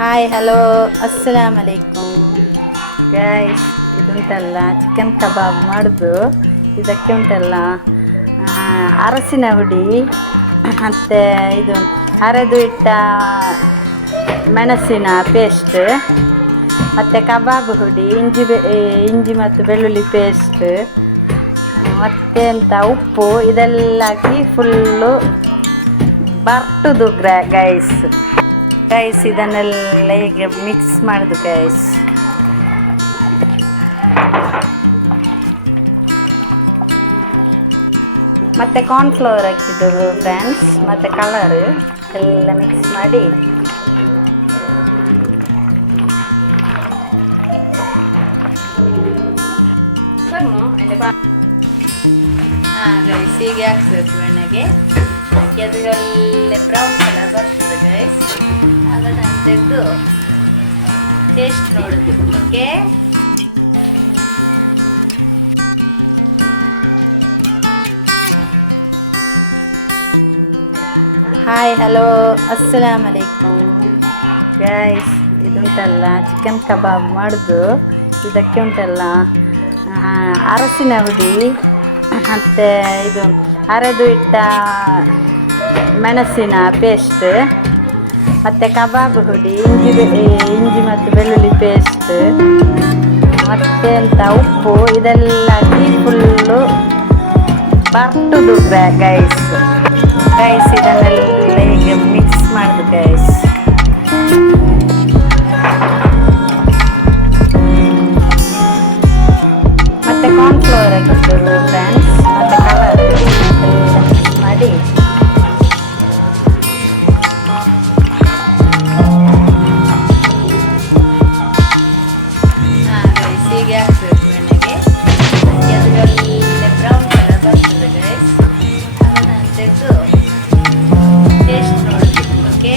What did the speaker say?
Hi hello ಅಸ್ಸಲಾಮ್ ಅಲೈಕುಮ್ guys. ಇದುಂಟಲ್ಲ ಚಿಕನ್ ಕಬಾಬ್ ಮಾಡೋದು. ಇದಕ್ಕೆ ಉಂಟಲ್ಲ ಅರಸಿನ ಹುಡಿ ಮತ್ತು ಇದು ಅರೆದು ಇಟ್ಟ ಮೆಣಸಿನ ಪೇಸ್ಟ್ ಮತ್ತು ಕಬಾಬ್ ಹುಡಿ, ಇಂಜಿ ಮತ್ತು ಬೆಳ್ಳುಳ್ಳಿ ಪೇಸ್ಟ್ ಮತ್ತು ಎಂತ ಉಪ್ಪು ಇದೆಲ್ಲ ಹಾಕಿ ಫುಲ್ಲು ಬರ್ತದು ಗೈಸ್. ಇದನ್ನೆಲ್ಲ ಹೀಗೆ ಮಿಕ್ಸ್ ಮಾಡೋದು ಗೈಸ್. ಮತ್ತು ಕಾರ್ನ್ಫ್ಲವರ್ ಹಾಕಿದ್ದು ಫ್ರೆಂಡ್ಸ್, ಮತ್ತು ಕಲರ್ ಎಲ್ಲ ಮಿಕ್ಸ್ ಮಾಡಿ ಗೈಸ್ ಹೀಗೆ ಹಾಕ್ಬೇಕು ಎಣ್ಣೆಗೆ. ಅದು ಒಳ್ಳೆ ಬ್ರೌನ್ ಕಲರ್ ಬರ್ತದೆ ಗೈಸ್. ಅದನ್ನು ತೆಗೆದು ಟೇಸ್ಟ್ ನೋಡೋದು. ಓಕೆ, ಹಾಯ್ ಹಲೋ ಅಸ್ಸಲಾಮ್ ಅಲೈಕುಮ್ ಗೈಸ್. ಇದುಂಟಲ್ಲ ಚಿಕನ್ ಕಬಾಬ್ ಮಾಡೋದು. ಇದಕ್ಕೆ ಉಂಟಲ್ಲ ಅರಸಿನ ಹುಡಿ ಮತ್ತು ಇದು ಅರೆದು ಇಟ್ಟ ಮೆಣಸಿನ ಪೇಸ್ಟ್ ಮತ್ತು ಕಬಾಬ್ ಹುಡಿ, ಇಂಜಿ ಮತ್ತು ಬೆಳ್ಳುಳ್ಳಿ ಪೇಸ್ಟ್ ಮತ್ತು ಎಂತ ಉಪ್ಪು ಇದೆಲ್ಲ ಹಾಕಿ ಫುಲ್ಲು ಬರ್ತದು ಗೈಸ್. ಇದನ್ನೆಲ್ಲ ಹೀಗೆ ಮಿಕ್ಸ್ ಮಾಡೋದು ಗೈಸ್. ಮತ್ತು ಕಾರ್ನ್ಫ್ಲವರ್ ಹಾಕಿದ್ದು ಫ್ರೆಂಡ್ಸ್, ಮತ್ತು ಕಲರ್ ಎಲ್ಲ ಮಿಕ್ಸ್ ಮಾಡಿ ಹೀಗೆ ಹಾಕಬೇಕು ಎಣ್ಣೆಗೆ. ಅದು ಒಳ್ಳೆ ಬ್ರೌನ್ ಕಲರ್ ಬರ್ತದೆ ಗೈಸ್. ಅದನ್ನು ತೆಗೆದು ಟೇಸ್ಟ್ ನೋಡೋದು. ಓಕೆ.